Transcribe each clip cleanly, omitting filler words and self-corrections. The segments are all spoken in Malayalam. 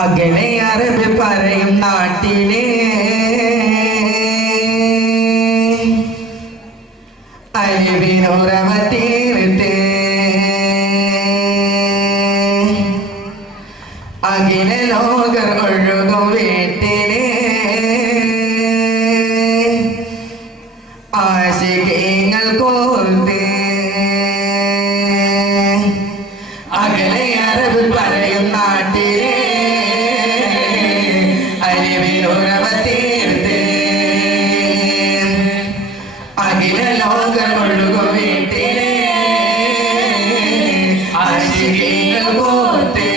അകലെ അറബ് പറയും നാട്ടിലെ അലിവിനുറവ തീർത്ത് അഖില ലോകർ ഒഴുകും വീട്ടിലെ ആശികങ്ങൾ കോർത്ത് അകലെ അറബ് പറയും നാട്ടിലെ അലിവിനുറവ തീർത്ത് അഖില ലോകർ ഒഴുകും വീട്ടിലെ ആശികങ്ങൾ കോർത്ത്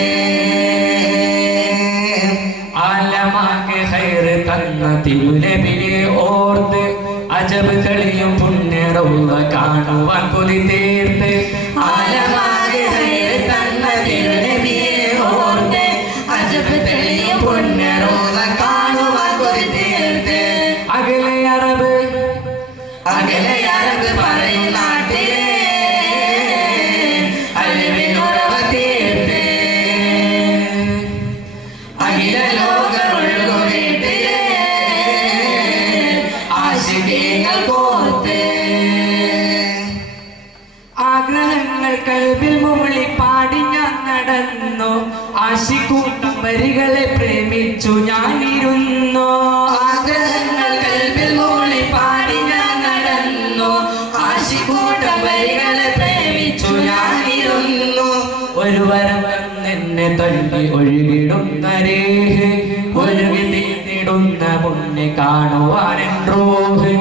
ആലമാകെ ഹൈർ തന്ന തിരുനബിയെ ഓർത്ത് അജബ് കളിയും പുണ്യറൗള കാണുവാൻ കൊതി തീർത്ത് ആലമാകെ ഹൈർ തന്ന തിരുനബിയെ ഓർത്ത് അജബ് കളിയും പുണ്യറൗള കാണുവാൻ കൊതി തീർത്ത് അകലെ അറബ് പറയും നാട്ടിലെ അലിവിനുറവ തീർത്ത് അഖില ലോകർ ഒഴുകും വീട്ടിലെ ആശികങ്ങൾ കോർത്ത് ആഗ്രഹങ്ങൾ കൽവിൽ മുകളിൽ പാടി ഞാൻ നടന്നു ആശിക്കൂട്ടം വരികളെ പ്രേമിച്ചു ഞാനിരുന്നു ആഗ്രഹങ്ങൾ കൽവിൽ മുകളിൽ പാടി ഞാൻ നടന്നു ആശിക്കൂട്ടം വരികളെ പ്രേമിച്ചു ഞാനിരുന്നു ഒരു വരം എന്നെ തള്ളി ഒഴുകിടുന്ന രേഹ് ഒഴുകി തീർന്നിടുന്ന മുന്നെ കാണുവാൻ റോഹ്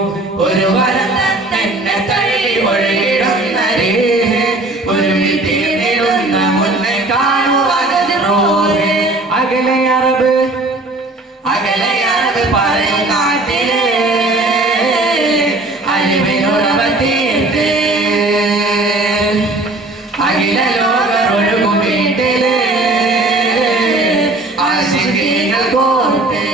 ഒരു വരം എന്നെ തള്ളി ഒഴുകിടുന്ന രേഹ് ഒഴുകി തീർന്നിടുന്ന മുന്നെ കാണുവാൻ റോഹ് അകലെ അറബ് പറയും നാട്ടിലെ അലിവിനുറവ തീർത്ത് അഖില ലോകർ ഒഴുകും വീട്ടിലെ ആശികങ്ങൾ കോർത്ത്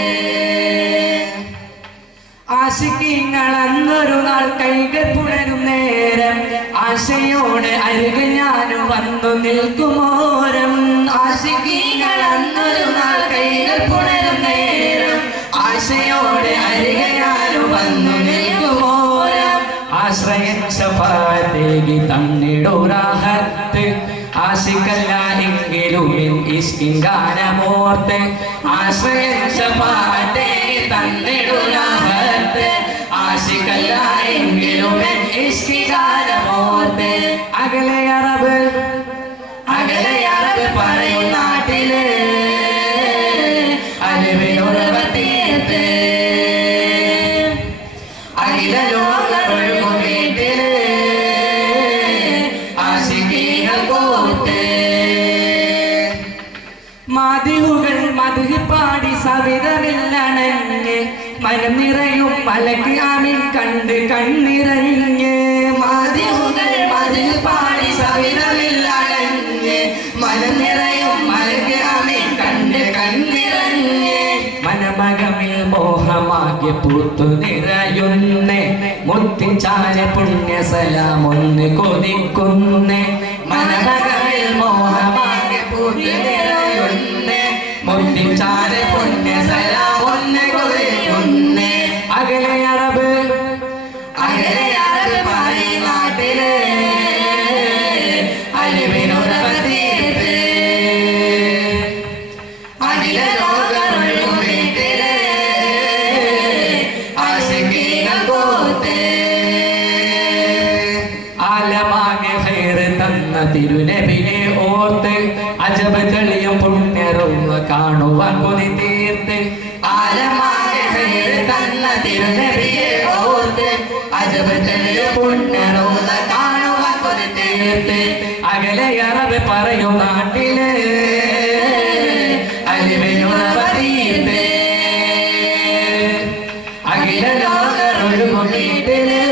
ആശിക്കീങ്ങൾ അന്നൊരു നാൾ കൈകൾ പുണരും നേരം ആശയോടെ അരികെ ഞാനും വന്നു നിൽക്കുമോരം ആശികങ്ങൾ അന്നൊരു നാൾ കൈകൾ പുണരും നേരം ആശയോടെ അരികെ ഞാനും വന്നു നിൽക്കുമോരം ആശ്രയൻ ശഫാഅത്തേകി തന്നിടൂരാഹത്ത് ആശിക്കല്ല എങ്കിലും ഇഷ്കിൻ ഗാനമോർത്ത് ആശ്രയൻ ശഫാഅത്തേകി തന്നിടൂരാഹത്ത് ആശിക്കല്ല എങ്കിലും ഇഷ്കിൻ അകലെ അറബ് പറയും നാട്ടിലെ അലിവിനുറവ തീർത്ത് അഖില ലോകർ ഒഴുകും വീട്ടിലെ ആശികങ്ങൾ കോർത്ത് മാതിഹുകൾ മധു പാടി സവിതമില്ലണഞ്ഞ് മനം നിറയും മലക്ക് ആമിൻ കണ്ട് കണ്ണിറഞ്ഞ് മാതിഹുകൾ മധു പാടി സവിതമില്ലണഞ്ഞ് മനം നിറയും മലക്ക് ആമിൻ കണ്ട് കണ്ണിറഞ്ഞ് മനമകമിൽ മോഹമാകെ പൂത്തു നിറയുന്നേ മുത്തിൻ ചാര പുണ്യ സലാമൊന്ന് കൊതിക്കുന്നേ മനമകമിൽ മോഹമാകെ പൂത്തു നിറയുന്നേ മുത്തിൻ ചാര പുണ്യ സലാം ഒന്ന് കൊതിക്കുന്നേ അകലെ അറബ് പറയും നാട്ടിലെ അലിവിനുറവ തീർത്ത് അഖില ലോകർ ഒഴുകും വീട്ടിലെ ആശികങ്ങൾ കോർത്ത് ആലമാകെ ഹൈർ തന്ന തിരുനബിയെ ഓർത്ത് അജബ് കളിയും പുണ്യറുള്ള കാണുവാൻ കൊതി തീർത്ത് ആലമാകെ ഹൈർ തന്ന തിരുനബിയെ ഓർത്ത് അജബ് കളിയും പുണ്യറുള്ള കാണുവാൻ കൊതി തീർത്ത് അകലെ അറബ് പറയും നാട്ടിലെ അലിവിനുറവ തീർത്ത് അഖില ലോകർ ഒഴുകും വീട്ടിലെ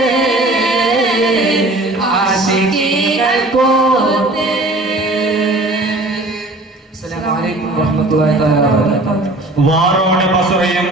ആശികങ്ങൾ കോർത്ത്. അസ്സലാമു അലൈക്കും വറഹ്മത്തുള്ളാഹി വബറകാതുഹു. വാറോണ ബസറയും